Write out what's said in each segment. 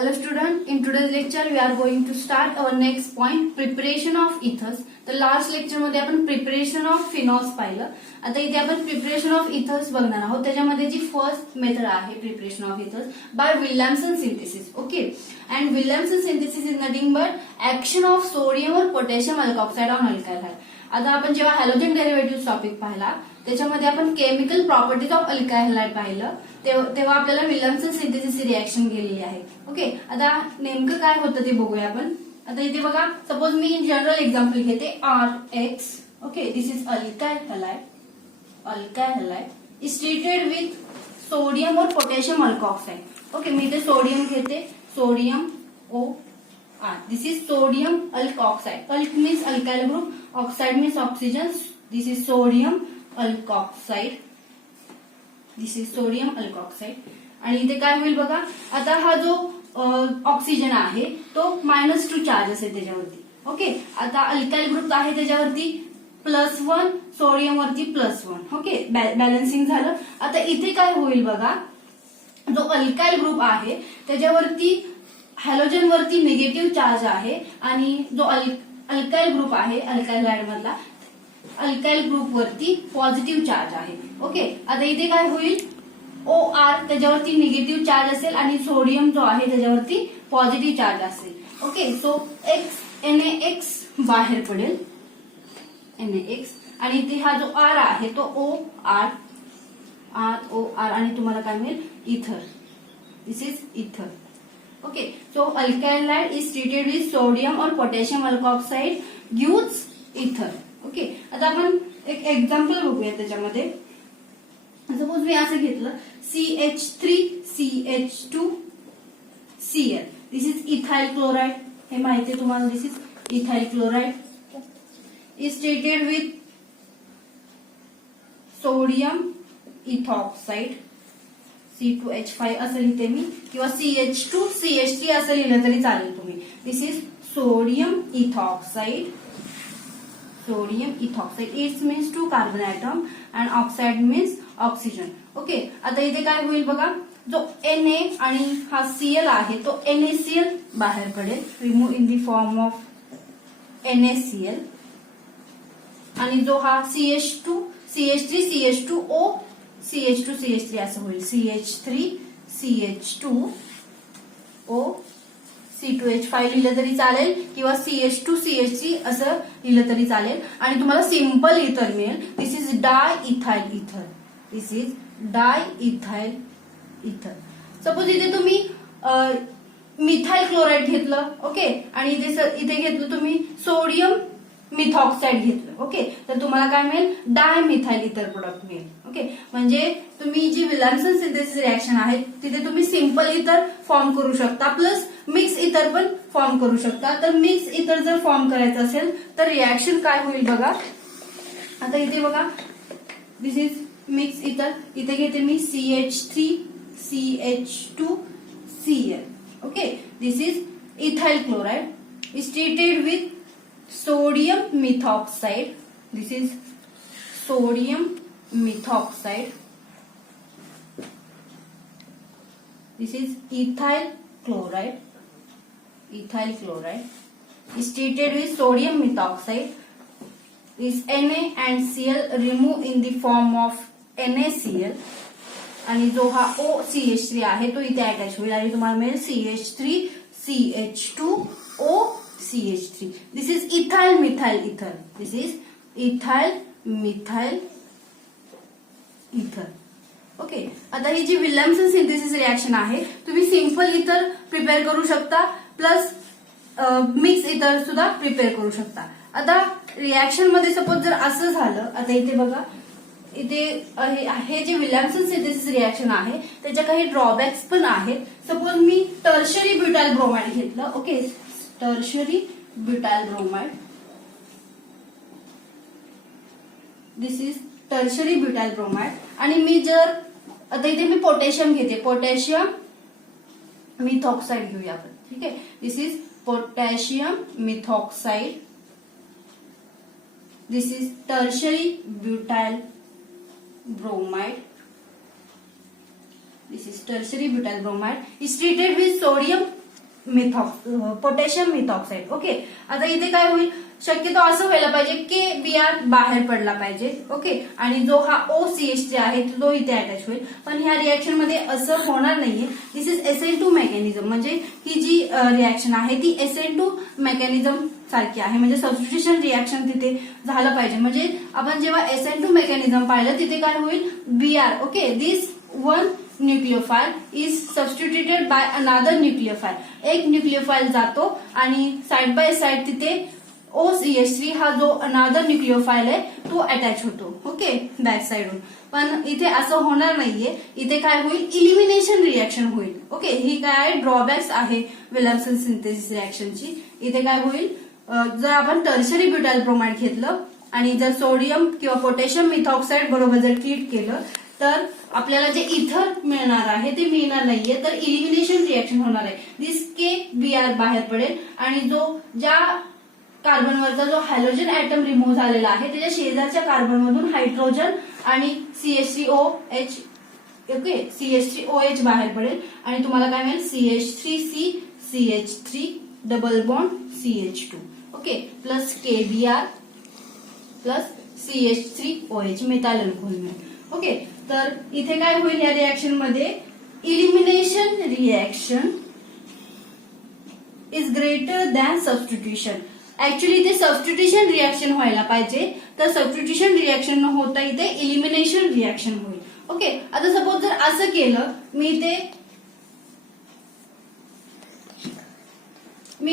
Hello student, in today's lecture we are going to start our next point, preparation of ethers. तर last lecture मध्ये आपण preparation of phenols पाहिलं. आता इथे आपण प्रिपरेशन ऑफ इथर्स बघणार आहोत. त्याच्यामध्ये जी फर्स्ट मेथड आहे preparation of ethers by Williamson synthesis. Okay, and Williamson synthesis is nothing but action of sodium or potassium alkoxide on alkyl. आता आपण जेव्हा हॅलोजन डेरिव्हेटिव्ह टॉपिक पाहिला त्याच्यामध्ये आपण chemical properties of alkyl halide पाहिलं, तेव्हा आपल्याला विल्यमसन सिंथेसिस रिएक्शन गेलेली आहे. ओके, आता नेमकं काय होतं ते बघूया आपण. आता इथे बघा, सपोज मी इन जनरल एक्झाम्पल घेते RX. Okay, this is alkyl halide. Alkyl halide is treated with sodium or potassium alkoxide. Okay, मी इथे सोडियम घेते, sodium OR. This is sodium alkoxide. Alk means alkyl group, oxide means oxygen. This is sodium alkoxide. This is sodium alkoxide. आणि इथे काय होईल बघा, आता हा जो ऑक्सिजन आहे तो -2 चार्ज असेल त्याच्यावरती. ओके, आता अल्काइल ग्रुप आहे त्याच्यावरती +1, सोडियम वरती +1. ओके, बॅलन्सिंग झालं. आता इथे काय होईल बघा, जो अल्काइल ग्रुप आहे त्याच्यावरती हॅलोजन वरती निगेटिव्ह चार्ज आहे आणि जो अल्काइल ग्रुप आहे अल्काइल हॅलाइड मधला अल्काइल ग्रुप वरती पॉझिटिव्ह चार्ज आहे. ओके, आता इथे काय होईल, OR त्याच्यावरती निगेटिव्ह चार्ज असेल आणि सोडियम जो आहे त्याच्यावरती पॉझिटिव्ह चार्ज असेल. ओके, सो NaX बाहेर पडेल, NaX. आणि इथे हा जो R आहे तो OR आणि तुम्हाला काय मिळेल, इथर. दिस इज इथर. Okay, so alkyl halide is treated with sodium or potassium अल्कॉक्साइड gives इथर. ओके, आता आपण एक एक्झाम्पल बघूया त्याच्यामध्ये. सपोज मी असं घेतलं CH3CH2Cl. This is ethyl chloride. हे माहिती आहे तुम्हाला, this is ethyl chloride is treated with sodium ethoxide. C2H5 असं लिहिते मी, किंवा CH2CH3 असं लिहिलं तरी चालेल तुम्ही. This is sodium ethoxide. Sodium ethoxide, it's means 2 carbon atom and oxide means oxygen. Okay, आता इथे काय होईल बघा, जो Na आणि हा Cl आहे तो NaCl बाहेर पडेल, remove in the form of NaCl. आणि जो हा CH3CH2O CH2CH3 असं होईल, CH3CH2O C2H5 लिहिलं तरी चालेल किंवा CH2CH3 असं लिहिलं तरी चालेल. आणि तुम्हाला सिंपल इथर मिळेल. दिस इज डाय इथाइल इथर. दिस इज डाय इथाइल इथर. सपोज इथे तुम्ही मिथाइल क्लोराइड घेतलं, ओके, आणि इथे घेतलं तुम्ही सोडियम मिथॉक्साइड घेतलं. ओके, तर तुम्हाला काय मिळेल, डाय मिथाइल इथर प्रोडक्ट मिळेल. ओके, म्हणजे तुम्ही जी विल्यमसन सिंथेसिस रिएक्शन आहे तिथे तुम्ही सिंपल इथर फॉर्म करू शकता, प्लस मिक्स इथर पण फॉर्म करू शकता. तर मिक्स इथर जर फॉर्म करायचं असेल तर रिएक्शन काय होईल बघा. आता इथे बघा, दिस इज मिक्स इथर. इथे घेते मी CH3CH2Cl. Okay, this is ethyl chloride is treated with sodium methoxide. This is sodium methoxide. This is ethyl chloride. Ethyl chloride is treated with sodium methoxide. This Na and Cl remove in the form of NaCl. आणि जो हा OCH3 आहे तो इथे attach होईल आणि तुम्हाला मिळेल CH3CH2O CH3. This is ethyl methyl ether. This is ethyl methyl ether. Okay, आता ही जी विल्यमसन सिंथेसिस रिएक्शन आहे तुम्ही सिंपल इथर प्रिपेअर करू शकता, प्लस मिक्स इथर सुद्धा प्रिपेअर करू शकता. आता रिएक्शन मध्ये सपोज जर असं झालं, आता इथे बघा, इथे हे जे विल्यमसन सिंथेसिस रिएक्शन आहे त्याच्या काही ड्रॉबॅक्स पण आहेत. सपोज मी टर्शरी ब्युटाइल ब्रोमाइड घेतलं. Okay, tertiary butyl bromide. This is tertiary butyl bromide. आणि मी जर आता इथे मी पोटॅशियम घेते, पोटॅशियम मिथॉक्साइड घेऊया आपण. ठीक आहे, this is potassium methoxide. This is tertiary butyl bromide. This is tertiary butyl bromide is treated with sodium potassium methoxide. Okay, आता इथे काय होईल, शक्यतो असं व्हायला पाहिजे की Br बाहेर पडला पाहिजे. ओके, आणि जो हा OCH3 आहे तो इथे अटॅच होईल, पण ह्या रिएक्शन मध्ये असं होणार नाहीये. दिस इज SN2 मेकॅनिझम, म्हणजे ही जी रिएक्शन आहे ती SN2 मेकॅनिझम सारखी आहे, म्हणजे सबस्टिट्यूशन रिएक्शन तिथे झालं पाहिजे. म्हणजे आपण जेव्हा SN2 मेकॅनिझम पाहिलं तिथे काय होईल, Br, okay, this one nucleophile is substituted by another nucleophile. एक न्यूक्लियोफाइल जातो आणि साइड बाय साइड तिथे OCH3 हा जो अनादर न्यूक्लियोफाइल आहे तो अटॅच होतो. ओके, बॅक साइडून. पण इथे असं होणार नाहीये, इथे काय होईल, इलिमिनेशन रिएक्शन होईल. ओके, ही काय ड्रॉबॅक्स आहे विल्यमसन सिंथेसिस रिएक्शनची. इथे काय होईल, जर आपण टर्शरी ब्युटाइल ब्रोमाइड घेतलं आणि जर सोडियम किंवा पोटॅशियम मिथॉक्साईड बरोबर जर ट्रीट केलं तर आपल्याला जे इथर मिळणार आहे ते मिळणार नाहीये, तर इलिमिनेशन रिएक्शन होणार आहे. दिस Br बाहेर पडेल आणि ज्या कार्बनवरचा जो हॅलोजन ऍटम रिमूव्ह झालेला आहे त्याच्या शेजारच्या कार्बनमधून हायड्रोजन आणि CH3OH, ओके, CH3OH बाहेर पडेल आणि तुम्हाला काय मिळेल, CH3C CH3 double bond CH2, okay, plus KBr plus CH3OH methyl alcohol मिळेल. ओके, तर इथे काय होईल या रिएक्शन मध्ये, elimination reaction is greater than substitution. Actually इथे सबस्टिट्यूशन रिएक्शन व्हायला पाहिजे, तर सबस्टिट्यूशन रिएक्शन न होता इथे इलिमिनेशन रिएक्शन होईल. ओके, आता सपोज जर असं केलं, मी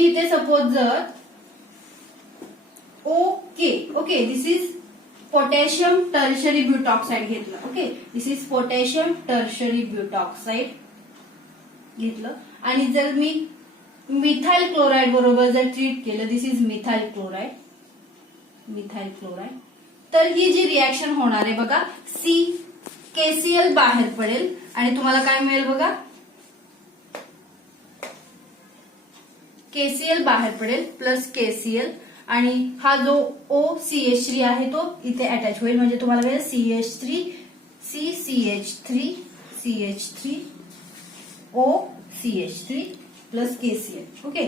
इथे सपोज जर okay, this is potassium tertiary butoxide घेतलं. Okay, this is potassium tertiary butoxide घेतलं आणि जर मी मिथाइल क्लोराइड बरोबर जर ट्रीट केलं, दिस इज मिथाइल क्लोराइड, तर ही जी रिएक्शन होणार आहे बघा, KCl बाहेर पडेल आणि तुम्हाला काय मिळेल बघा, KCl बाहेर पडेल प्लस KCl आणि हा जो OCH3 आहे तो इथे अटॅच होईल, म्हणजे तुम्हाला मिळेल CH3OCH3 प्लस KCl. ओके,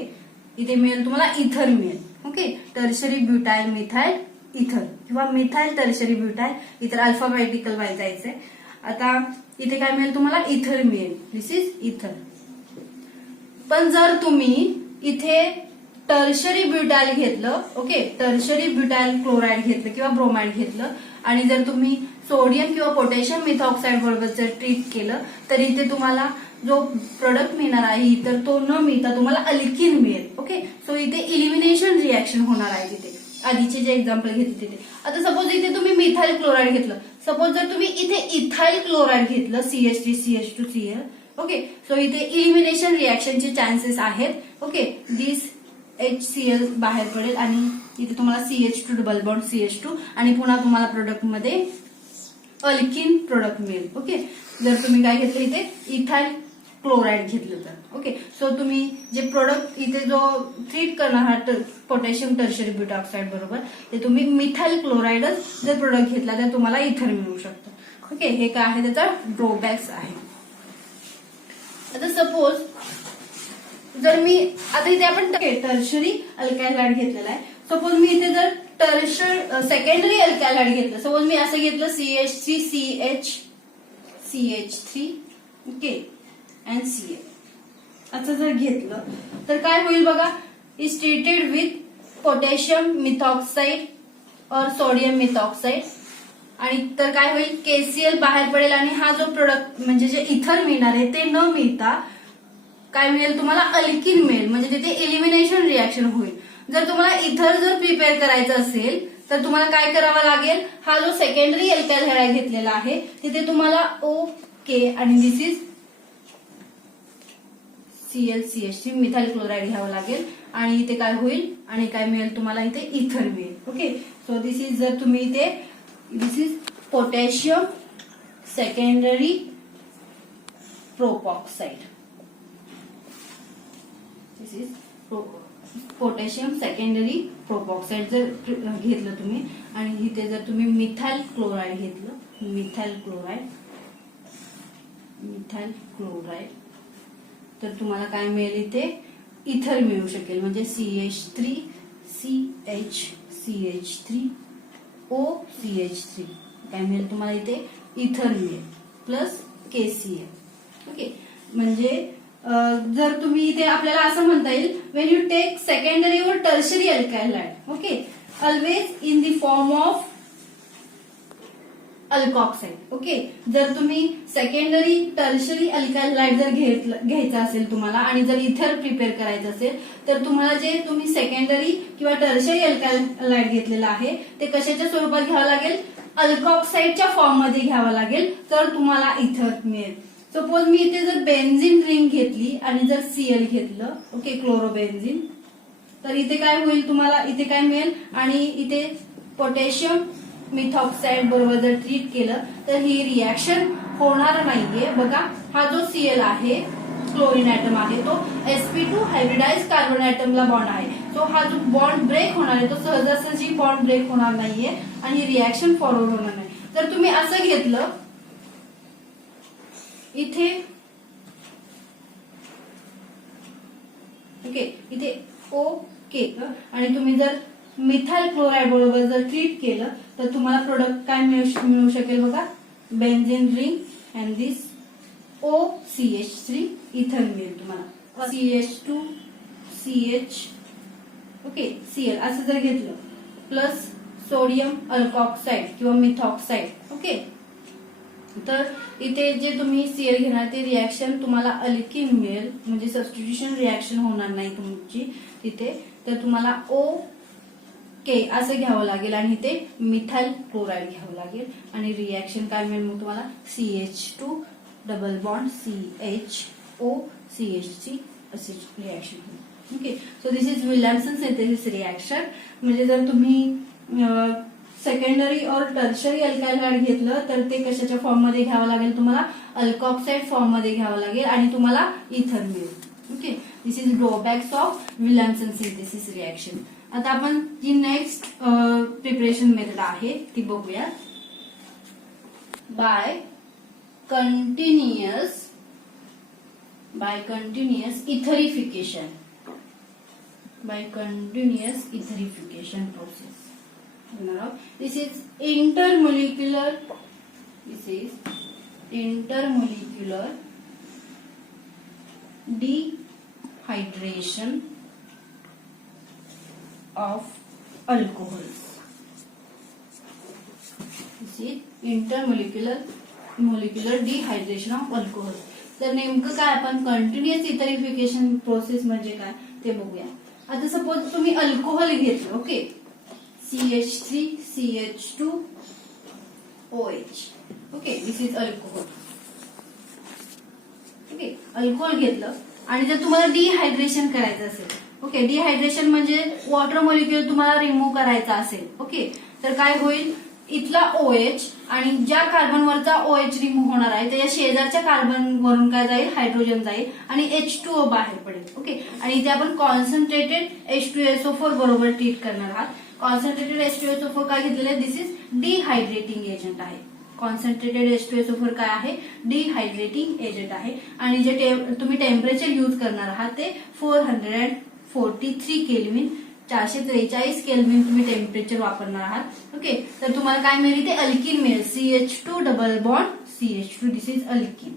इथे मिळेल तुम्हाला इथर मिळेल. ओके, टर्शरी ब्युटाइल मिथाइल इथर किंवा मिथाइल टर्शरी ब्युटाइल इथर, अल्फाबेटिकल वाईज जायचंय. आता इथे काय मिळेल तुम्हाला, इथर मिळेल, दिस इज इथर. पण जर तुम्ही इथे टर्शरी ब्युटाइल घेतलं, ओके, टर्शरी ब्युटाइल क्लोराइड घेतलं किंवा ब्रोमाइड घेतलं आणि जर तुम्ही सोडियम किंवा पोटॅशियम मिथॉक्साईड बरोबर जर ट्रीट केलं तर इथे तुम्हाला जो प्रोडक्ट मिळणार आहे तर तो न मिळता तुम्हाला अल्किन मिळेल. ओके, सो इथे इलिमिनेशन रिएक्शन होणार आहे तिथे, आधीचे जे एक्झाम्पल घेतले तिथे. आता सपोज इथे तुम्ही मिथाइल क्लोराइड घेतलं, सपोज जर तुम्ही इथे इथाइल क्लोराइड घेतलं, CH3CH2Cl, ओके, सो इथे इलिमिनेशन रिएक्शनचे चान्सेस आहेत. ओके, दिस HCl बाहेर पडेल आणि इथे तुम्हाला CH2 डबल बॉन्ड CH2 आणि पुन्हा तुम्हाला प्रोडक्ट मध्ये अल्किन प्रोडक्ट मिळेल. ओके, जर तुम्ही काय घेतलं इथे इथाइल क्लोराइड घेतलं तर. ओके, सो तुम्ही जे प्रोडक्ट इथे जो ट्रीट करणार आहात पोटॅशियम टर्शरी ब्युटॉक्साईड बरोबर, ते तुम्ही मिथाइल क्लोराइडच जर प्रोडक्ट घेतला तर तुम्हाला इथर मिळू शकतं. ओके, हे काय आहे त्याचा ड्रॉबॅक्स आहे. आता सपोज जर मी आता इथे आपण टर्शरी अल्कॅलाइड घेतलेला आहे, सपोज मी इथे जर सेकंडरी अल्कॅलाइड घेतलं, सपोज मी असं घेतलं CH3 ओके अँड Cl असं जर घेतलं तर काय होईल बघा, इज ट्रीटेड विथ पोटॅशियम मिथॉक्साईड और सोडियम मिथॉक्साईड आणि तर काय होईल, KCl बाहेर पडेल आणि हा जो प्रोडक्ट म्हणजे जे इथर मिळणार आहे ते न मिळता काय मिळेल तुम्हाला, अल्किन मिळेल, म्हणजे तिथे इलिमिनेशन रिएक्शन होईल. जर तुम्हाला इथर जर प्रिपेअर करायचं असेल तर तुम्हाला काय करावं लागेल, हा जो सेकंडरी अल्कॅलाइड घेतलेला आहे तिथे तुम्हाला ओके आणि दिस इज CH3 मिथाइल क्लोराइड घ्यावं लागेल आणि इथे काय होईल आणि काय मिळेल तुम्हाला, इथे इथर मिळेल. ओके, सो दिस इज जर तुम्ही इथे this is potassium secondary propoxide, this is potassium secondary propoxide जर घेतलं तुम्ही आणि इथे जर तुम्ही मिथाइल क्लोराइड घेतलं, मिथाइल क्लोराइड तर तुम्हाला काय मिळेल इथे इथर मिळू शकेल, म्हणजे CH3 CH3 OCH3 काय मिळेल तुम्हाला इथे इथर मिळेल प्लस KCl. ओके, म्हणजे जर तुम्ही इथे आपल्याला असं म्हणता येईल when you take secondary or tertiary alkyl hydride, okay, always in the form of alkoxide. Okay, जर तुम्ही सेकंडरी टर्शरी अल्काइल हायड्राइड जर घ्यायचं असेल तुम्हाला आणि जर इथर प्रिपेअर करायचं असेल तर तुम्हाला जे तुम्ही सेकंडरी किंवा टर्शरी अल्काइल हायड्राइड घेतलेलं आहे ते कशाच्या स्वरूपात घ्यावं लागेल, अल्कॉक्साइडच्या फॉर्म मध्ये घ्यावं लागेल, तर तुम्हाला इथर मिळेल. सपोज मी इथे जर बेन्झिन रिंग घेतली आणि जर Cl घेतलं, ओके, क्लोरोबेन्झिन, तर इथे काय होईल तुम्हाला, इथे काय मिळेल, आणि इथे पोटॅशियम मिथॉक्साइड बरोबर जर ट्रीट केलं तर ही रिॲक्शन होणार नाहीये. बघा, हा जो Cl आहे, क्लोरीन ऍटम आहे, तो sp2 हायब्रिडाइज कार्बन ऍटमला बॉन्ड आहे. सो हा जो बॉन्ड ब्रेक होणार आहे तो सहजासहजी बॉन्ड ब्रेक होणार नाहीये आणि रिॲक्शन फॉरवर्ड होणार नाही. जर तुम्ही असं घेतलं इथे, ओके, इथे ओके, आणि तुम्ही जर मिथाइल क्लोराइड बरोबर जर ट्रीट केलं तर तुम्हाला प्रोडक्ट काय मिळू शकेल, बघा, benzene ring and this OCH3 इथर मिळेल तुम्हाला. CH2 CH, ओके, Cl असं जर घेतलं प्लस सोडियम अल्कॉक्साइड किंवा मिथॉक्साइड, ओके, तर इथे जे तुम्ही Cl घेणार ते रिॲक्शन तुम्हाला अल्किन मिळेल, म्हणजे सबस्टिट्यूशन रिॲक्शन होणार नाही तुमची तिथे, तर तुम्हाला ओके असं घ्यावं लागेल आणि इथे मिथाइल क्लोराइड घ्यावं लागेल आणि रिॲक्शन काय मिळेल मग तुम्हाला, CH2 double bond CHO CH3 असे रिॲक्शन होईल. Okay, so this is Williamson synthesis reaction. म्हणजे जर तुम्ही secondary or tertiary alkyl hydride घेतलं तर ते कशाच्या फॉर्म मध्ये घ्यावं लागेल तुम्हाला, अल्कॉक्साइड फॉर्म मध्ये घ्यावं लागेल आणि तुम्हाला इथर मिळेल. Okay, this is drawbacks of Williamson synthesis reaction. आता आपण जी नेक्स्ट प्रिपरेशन मेथड आहे ती बघूया. By continuous etherification, by continuous etherification process. Now, this is intermolecular dehydration of alcohols. This is intermolecular dehydration of alcohols. तर नेमकं काय आपण कंटिन्युअस इथरिफिकेशन प्रोसेस म्हणजे काय ते बघूया. आता सपोज तुम्ही अल्कोहोल घेतलं, okay, CH3 CH2 OH, okay, this is alcohol. Okay, alcohol घेतलं आणि जर तुम्हाला डिहायड्रेशन करायचं असेल, ओके, डिहायड्रेशन म्हणजे वॉटर मॉलिक्युल तुम्हाला रिमूव्ह करायचा असेल, ओके, तर काय होईल, इथला OH आणि ज्या कार्बनवरचा OH रिमूव्ह होणार आहे त्याच्या शेजारच्या कार्बन वरून काय जाईल, हायड्रोजन जाईल आणि H2O बाहेर पडेल. ओके, आणि इथे आपण कॉन्सन्ट्रेटेड H2SO4 बरोबर ट्रीट करणार आहात. कॉन्सन्ट्रेटेड H2SO4 काय घेतलेलं आहे, दिस इज डिहायड्रेटिंग एजंट आहे. कॉन्सन्ट्रेटेड H2SO4 काय आहे, डिहायड्रेटिंग एजंट आहे आणि जे तुम्ही टेम्परेचर यूज करणार आहात ते 443 केल्विन, 443 केल्विन तुम्ही टेम्परेचर वापरणार आहात. ओके, तर तुम्हाला काय मिळेल, ते अल्किन मिळेल, CH2 double bond CH2, this is alkene.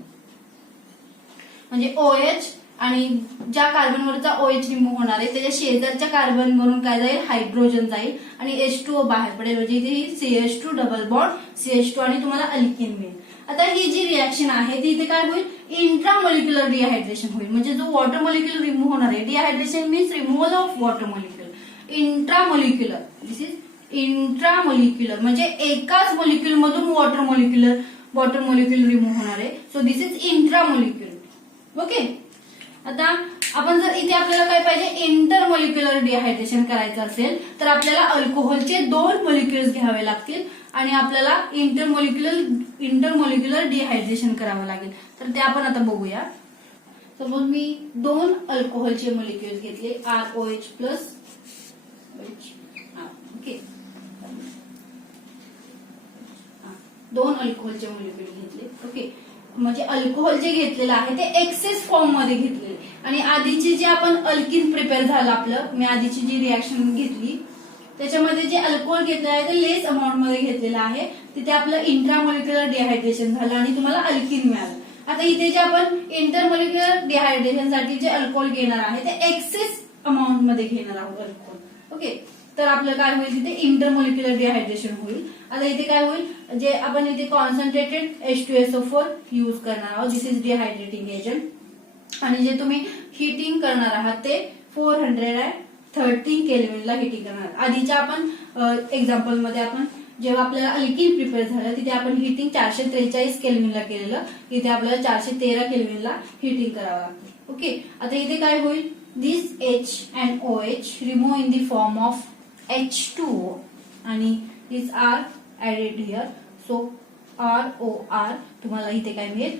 म्हणजे OH आणि ज्या कार्बनवरचा OH रिमूव्ह होणार आहे त्याच्या शेजारच्या कार्बन वरून काय जाईल, हायड्रोजन जाईल आणि H2O बाहेर पडेल, म्हणजे इथे CH2 डबल बॉन्ड CH2 आणि तुम्हाला अल्किन मिळेल. आता ही जी रिॲक्शन आहे ती इथे काय होईल, इंट्रामॉलिक्युलर डिहायड्रेशन होईल. म्हणजे जो वॉटर मॉलिक्युल रिमूव्ह होणार आहे, dehydration means removal of water molecule. Intramolecular, this is intramolecular म्हणजे एकाच मॉलिक्युल मधून वॉटर मॉलिक्युल रिमूव्ह होणार आहे. So this is intramolecular. Okay, आता आपण जर इथे आपल्याला काय पाहिजे, इंटरमॉलिक्युलर डिहायड्रेशन करायचं असेल तर आपल्याला अल्कोहोलचे 2 मॉलिक्युल्स घ्यावे लागतील आणि आपल्याला इंटरमॉलिक्युलर डिहायड्रेशन करावं लागेल. तर ते आपण आता बघूया. सपोज मी 2 अल्कोहोलचे मॉलिक्युल्स घेतले, ROH प्लस ओके, 2 अल्कोहोलचे मॉलिक्युल घेतले. ओके, म्हणजे अल्कोहोल जे घेतलेलं आहे ते एक्सेस फॉर्म मध्ये घेतलेले आणि आधीचे जे आपण अल्किन प्रिपेअर झालं आपलं, मी आधीची जी रिॲक्शन घेतली त्याच्यामध्ये जे अल्कोहोल घेतलेलं आहे ते लेस अमाऊंट मध्ये घेतलेलं आहे, तिथे आपलं इंट्रामोलिक्युलर डिहायड्रेशन झालं आणि तुम्हाला अल्किन मिळालं. आता इथे जे आपण इंटरमोलिक्युलर डिहायड्रेशन साठी जे अल्कोहोल घेणार आहे ते एक्सेस अमाऊंट मध्ये घेणार आहोत अल्कोहोल. ओके, तर आपलं काय होईल तिथे इंटरमोलिक्युलर डिहायड्रेशन होईल. आता इथे काय होईल, जे आपण इथे कॉन्सन्ट्रेटेड H2SO4 यूज करणार आहोत, दिस इज डिहायड्रेटिंग एजंट. आणि जे तुम्ही हिटिंग करणार आहात ते 413 केल्विनला हिटिंग करणार आहात. आधीच्या आपण एक्झाम्पल मध्ये आपण जेव्हा आपल्याला अल्किन प्रिपेअर झालं तिथे आपण हिटिंग 443 केल्विनला केलेलं, इथे आपल्याला 413 केल्विनला हिटिंग करावं लागतं. ओके, आता इथे काय होईल, दिस H and OH remove in the form of H2O आणि दिस R added here, so ROR तुम्हाला इथे काय मिळेल,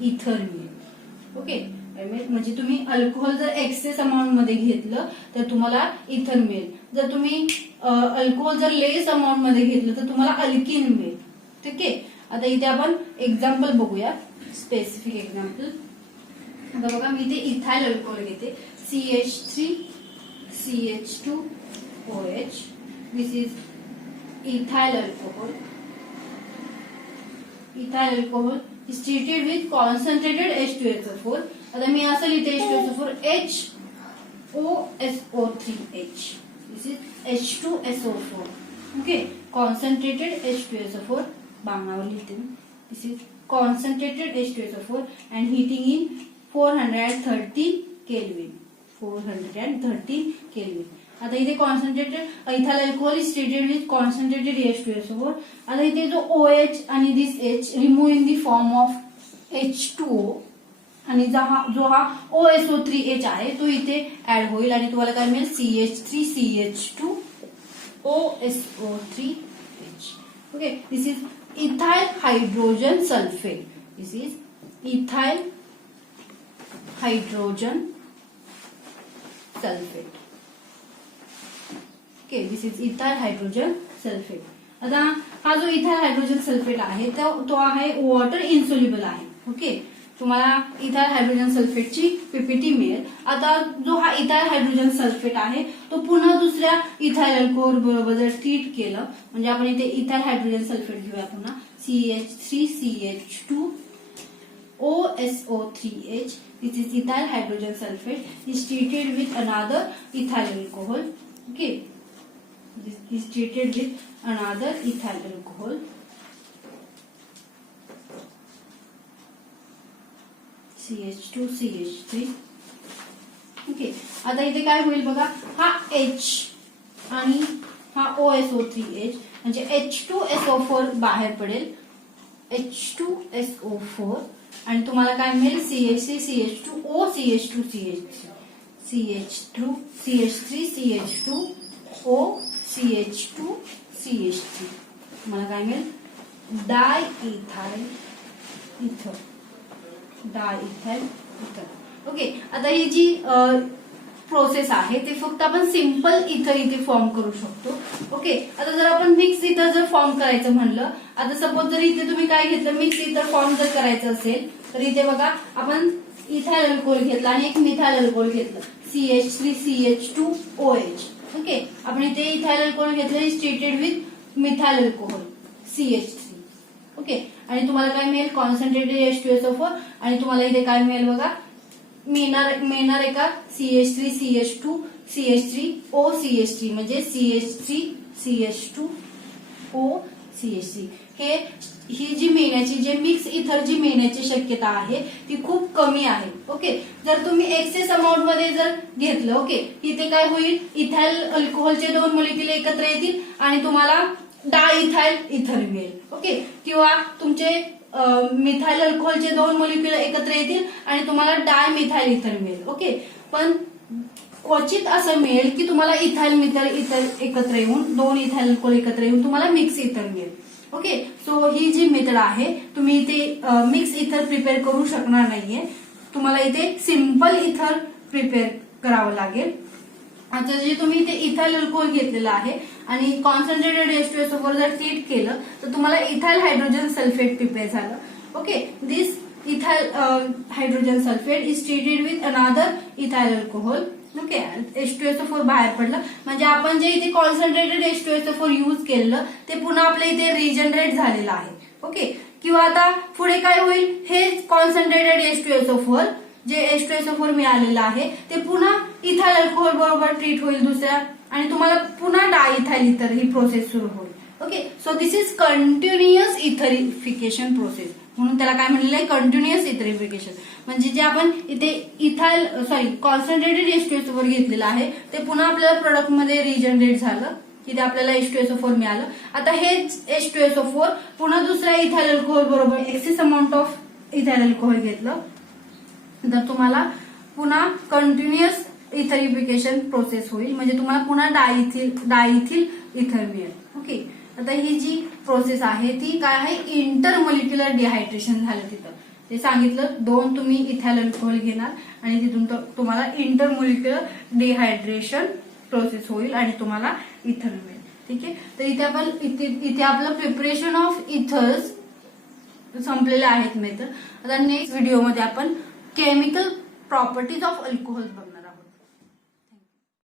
इथर मिळेल. ओके, म्हणजे तुम्ही अल्कोहोल जर एक्सेस अमाऊंट मध्ये घेतलं तर तुम्हाला इथर मिळेल, जर तुम्ही अल्कोहोल जर लेस अमाऊंट मध्ये घेतलं तर तुम्हाला अल्किन मिळेल. ठीक आहे, आता इथे आपण एक्झाम्पल बघूया, स्पेसिफिक एक्झाम्पल. आता बघा मी इथे इथाइल अल्कोहोल घेते, CH3 CH2OH, this is ethyl alcohol. Ethyl alcohol is treated with concentrated H2SO4. आता मी असं लिहिते H2SO4 HOSO3H. This is H2SO4. Okay, concentrated H2SO4 बांगणावर लिहिते मी. This is concentrated H2SO4 and heating in 430 Kelvin. 430 Kelvin. आता इथे concentrated ethyl alcohol is treated with concentrated H2SO4. आता इथे जो OH आणि दिस H remove in the form of H2O आणि जो हा OSO3H आहे तो इथे ऍड होईल आणि तुम्हाला काय मिळेल, CH3 CH2 OSO3H. Okay, this is ethyl hydrogen sulphate. This is ethyl hydrogen sulphate. Okay, this is ethyl hydrogen sulphate. आता हा जो इथाइल हायड्रोजन सल्फेट आहे तो आहे वॉटर इन्सोल्युबल आहे. ओके, तुम्हाला इथाइल हायड्रोजन सल्फेटची पीपीटी मिळेल. आता जो हा इथाइल हायड्रोजन सल्फेट आहे तो पुन्हा दुसऱ्या इथाइल अल्कोहोल बरोबर जर ट्रीट केलं, म्हणजे आपण इथे इथाइल हायड्रोजन सल्फेट घेऊया पुन्हा, CH3 CH2 OSO3H. This is ethyl hydrogen sulfate is treated with another ethyl alcohol. Okay, this is treated with another ethyl alcohol. CH2 CH3. Okay, आता इथे काय होईल बघा, हा H आणि हा OSO3H म्हणजे H2SO4 बाहेर पडेल, H2SO4 आणि तुम्हाला काय मिळेल, CH3 CH2 O CH2 CH3 CH2 O CH2 CH3. तुम्हाला काय मिळेल, डायइथाइल इथर. ओके, आता ही जी प्रोसेस आहे ते फक्त आपण सिंपल इथर इथे फॉर्म करू शकतो. ओके, आता जर आपण मिक्स इथर जर फॉर्म करायचं म्हणलं, आता सपोज जर इथे तुम्ही काय घेतलं, मिक्स इथर फॉर्म जर करायचं असेल तर इथे बघा आपण इथाइल अल्कोहोल घेतला आणि एक मिथाइल अल्कोहोल घेतलं, CH3 CH2 OH. ओके, आपण इथे इथाइल अल्कोहोल घेतलं is treated with methyl alcohol CH3. Okay, आणि तुम्हाला काय मिळेल, कॉन्सन्ट्रेटेड H2SO4 आणि तुम्हाला इथे काय मिळेल बघा, मिळणार आहे का, CH3 CH2 CH3 O CH3 म्हणजे CH3 CH2 O CH3. ही जी मिळण्याची जे मिक्स इथर जी मिळण्याची शक्यता आहे ती खूप कमी आहे. ओके, जर तुम्ही एक्सेस अमाऊंट मध्ये जर घेतलं, ओके, इथे काय होईल, इथाइल अल्कोहोलचे 2 मोलिक्युल एकत्र येतील आणि तुम्हाला डायइथाइल इथर मिळेल. ओके, किंवा तुमचे मिथाइल अल्कोहोलचे 2 मोलिक्युल एकत्र येतील आणि तुम्हाला डायमिथाइल इथर मिळेल. ओके, पण क्वचित असं मिळेल की तुम्हाला इथाइल मिथाइल इथर एकत्र येऊन 2 इथाइल अल्कोहोल एकत्र येऊन तुम्हाला मिक्स इथर मिळेल. ओके, सो ही जी मेथड आहे तुम्ही इथे मिक्स इथर प्रिपेअर करू शकणार नाहीये, तुम्हाला इथे सिंपल इथर प्रिपेअर करावं लागेल. आता जे तुम्ही इथे इथाइल अल्कोहोल घेतलेलं आहे आणि कॉन्सन्ट्रेटेड H2SO4 जर ट्रीट केलं तर तुम्हाला इथाइल हायड्रोजन सल्फेट प्रिपेअर झालं. Okay, this ethyl hydrogen sulphate is treated with another ethyl alcohol. Okay, H2SO4 बाहेर पडलं म्हणजे आपण जे इथे कॉन्सन्ट्रेटेड H2SO4 यूज केलं ते पुन्हा आपल्या इथे रिजनरेट झालेलं आहे. ओके, किंवा आता पुढे काय होईल, हे कॉन्सन्ट्रेटेड H2SO4 जे H2SO4 मिळालेलं आहे ते पुन्हा इथाइल अल्कोहोल बरोबर ट्रीट होईल दुसऱ्या, आणि तुम्हाला पुन्हा डायइथाइल इथर ही प्रोसेस सुरू होईल. Okay, so this is continuous etherification process, म्हणून त्याला काय म्हणलेलं आहे, कंटिन्युअस इथरिफिकेशन. म्हणजे जे आपण इथे कॉन्सन्ट्रेटेड H2SO4 घेतलेलं आहे ते पुन्हा आपल्याला प्रोडक्ट मध्ये रिजनरेट झालं, इथे आपल्याला H2SO4 मिळालं. आता हेच H2SO4 पुन्हा दुसऱ्या इथाइल अल्कोहोल बरोबर excess amount of ethyl alcohol घेतलं तर तुम्हाला पुन्हा कंटिन्युअस इथरिफिकेशन प्रोसेस होईल, म्हणजे तुम्हाला पुन्हा डायइथिल इथर मिळेल. ओके, आता ही जी प्रोसेस आहे ती काय आहे, इंटरमोलिक्युलर डिहायड्रेशन झालं तिथं. ते सांगितलं, 2 तुम्ही इथाइल अल्कोहोल घेणार आणि तिथून तुम्हाला इंटरमोलिक्युलर डिहायड्रेशन प्रोसेस होईल आणि तुम्हाला इथर मिळेल. ठीक आहे, तर इथे आपलं प्रिपरेशन ऑफ इथर्स संपलेले आहेत मेथड. आता नेक्स्ट व्हिडिओमध्ये आपण केमिकल प्रॉपर्टीज ऑफ अल्कोहोल बघू.